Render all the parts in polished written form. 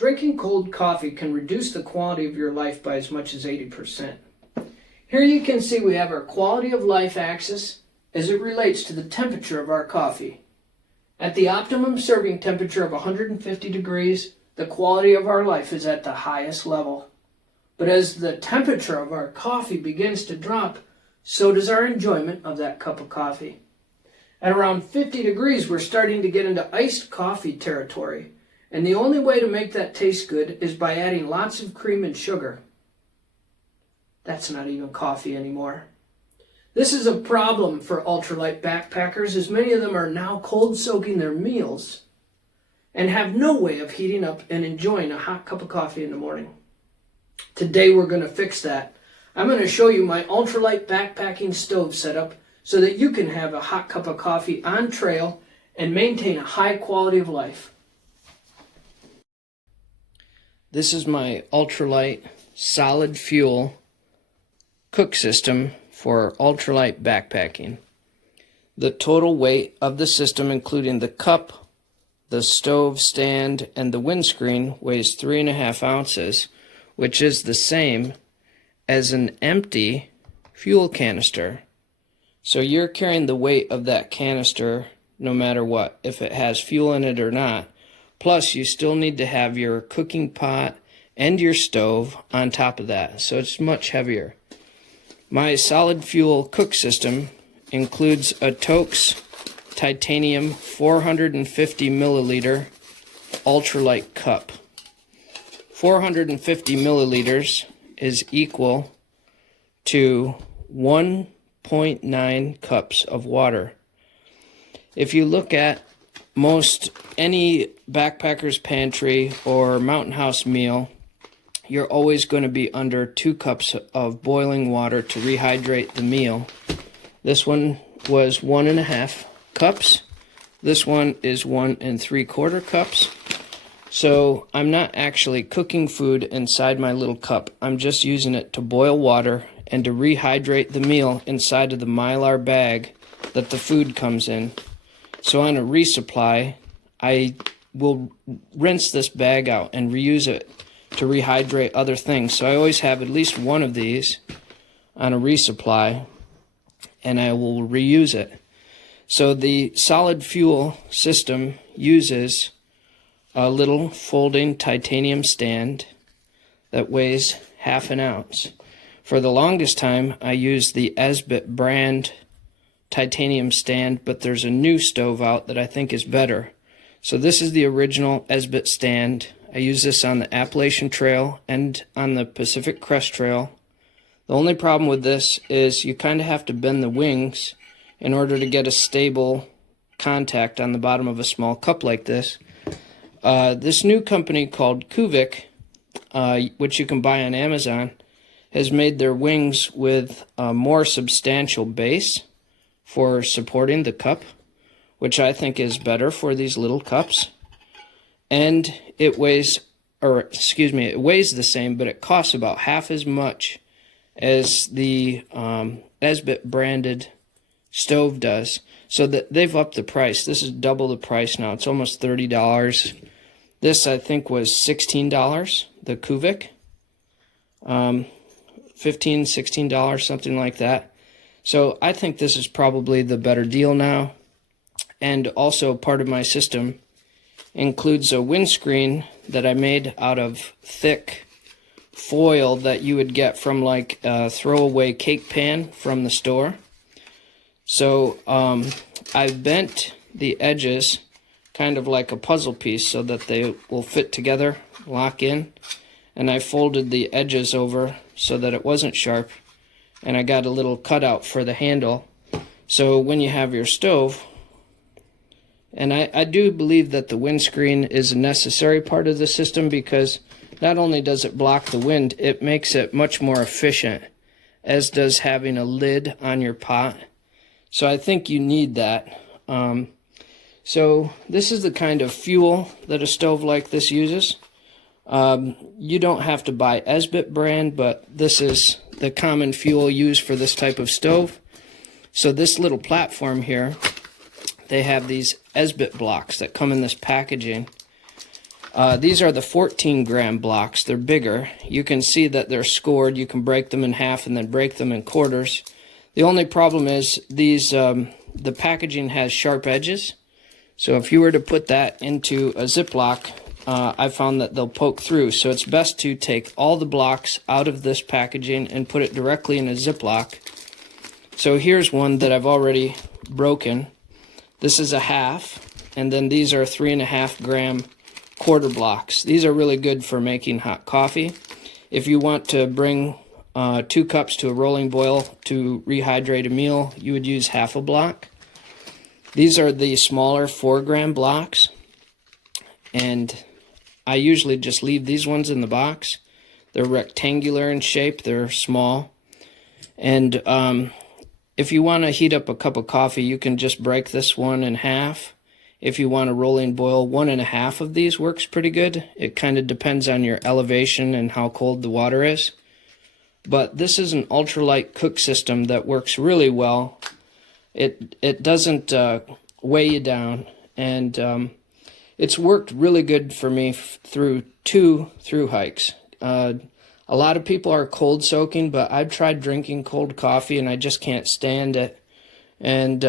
Drinking cold coffee can reduce the quality of your life by as much as 80%. Here you can see we have our quality of life axis as it relates to the temperature of our coffee. At the optimum serving temperature of 150 degrees, the quality of our life is at the highest level. But as the temperature of our coffee begins to drop, so does our enjoyment of that cup of coffee. At around 50 degrees, we're starting to get into iced coffee territory. And the only way to make that taste good is by adding lots of cream and sugar. That's not even coffee anymore. This is a problem for ultralight backpackers, as many of them are now cold soaking their meals and have no way of heating up and enjoying a hot cup of coffee in the morning. Today we're going to fix that. I'm going to show you my ultralight backpacking stove setup so that you can have a hot cup of coffee on trail and maintain a high quality of life. This is my ultralight solid fuel cook system for ultralight backpacking. The total weight of the system, including the cup, the stove stand, and the windscreen, weighs 3.5 ounces, which is the same as an empty fuel canister. So you're carrying the weight of that canister no matter what, if it has fuel in it or not. Plus, you still need to have your cooking pot and your stove on top of that, so it's much heavier. My solid fuel cook system includes a Toaks titanium 450 milliliter ultralight cup. 450 milliliters is equal to 1.9 cups of water. If you look at most any backpacker's pantry or mountain house meal, you're always going to be under 2 cups of boiling water to rehydrate the meal. This one was 1.5 cups. This one is 1 3/4 cups. So I'm not actually cooking food inside my little cup. I'm just using it to boil water and to rehydrate the meal inside of the Mylar bag that the food comes in. So on a resupply, I will rinse this bag out and reuse it to rehydrate other things. So I always have at least one of these on a resupply, and I will reuse it. So the solid fuel system uses a little folding titanium stand that weighs 1/2 ounce. For the longest time, I used the Esbit brand titanium stand, but there's a new stove out that I think is better. So this is the original Esbit stand. I use this on the Appalachian Trail and on the Pacific Crest Trail. The only problem with this is you kind of have to bend the wings in order to get a stable contact on the bottom of a small cup like this. This new company called Kuvik, which you can buy on Amazon, has made their wings with a more substantial base for supporting the cup, which I think is better for these little cups. And it weighs the same, but it costs about half as much as the Esbit branded stove does. So that they've upped the price. This is double the price now. It's almost $30. This, I think, was $16, the Kuvik. $15, $16, something like that. So I think this is probably the better deal now. And also part of my system includes a windscreen that I made out of thick foil that you would get from like a throwaway cake pan from the store. So I've bent the edges kind of like a puzzle piece so that they will fit together, lock in. And I folded the edges over so that it wasn't sharp. And I got a little cutout for the handle. So when you have your stove, and I do believe that the windscreen is a necessary part of the system, because not only does it block the wind, it makes it much more efficient, as does having a lid on your pot. So I think you need that. So this is the kind of fuel that a stove like this uses. You don't have to buy Esbit brand, but this is the common fuel used for this type of stove. So this little platform here, they have these Esbit blocks that come in this packaging. These are the 14-gram blocks. They're bigger. You can see that they're scored. You can break them in half and then break them in quarters. The only problem is these the packaging has sharp edges. So if you were to put that into a Ziploc, I found that they'll poke through. So it's best to take all the blocks out of this packaging and put it directly in a Ziploc. So here's one that I've already broken. This is a half, and then these are 3.5 gram quarter blocks. These are really good for making hot coffee. If you want to bring 2 cups to a rolling boil to rehydrate a meal, you would use half a block. These are the smaller 4-gram blocks, and I usually just leave these ones in the box. They're rectangular in shape, they're small, and if you want to heat up a cup of coffee, you can just break this one in half. If you want a rolling boil, 1.5 of these works pretty good. It kind of depends on your elevation and how cold the water is. But this is an ultralight cook system that works really well. It doesn't weigh you down, and it's worked really good for me through 2 through hikes. A lot of people are cold soaking, but I've tried drinking cold coffee and I just can't stand it. And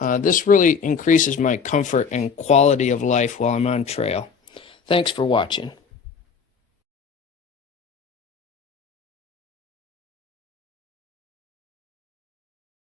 this really increases my comfort and quality of life while I'm on trail. Thanks for watching.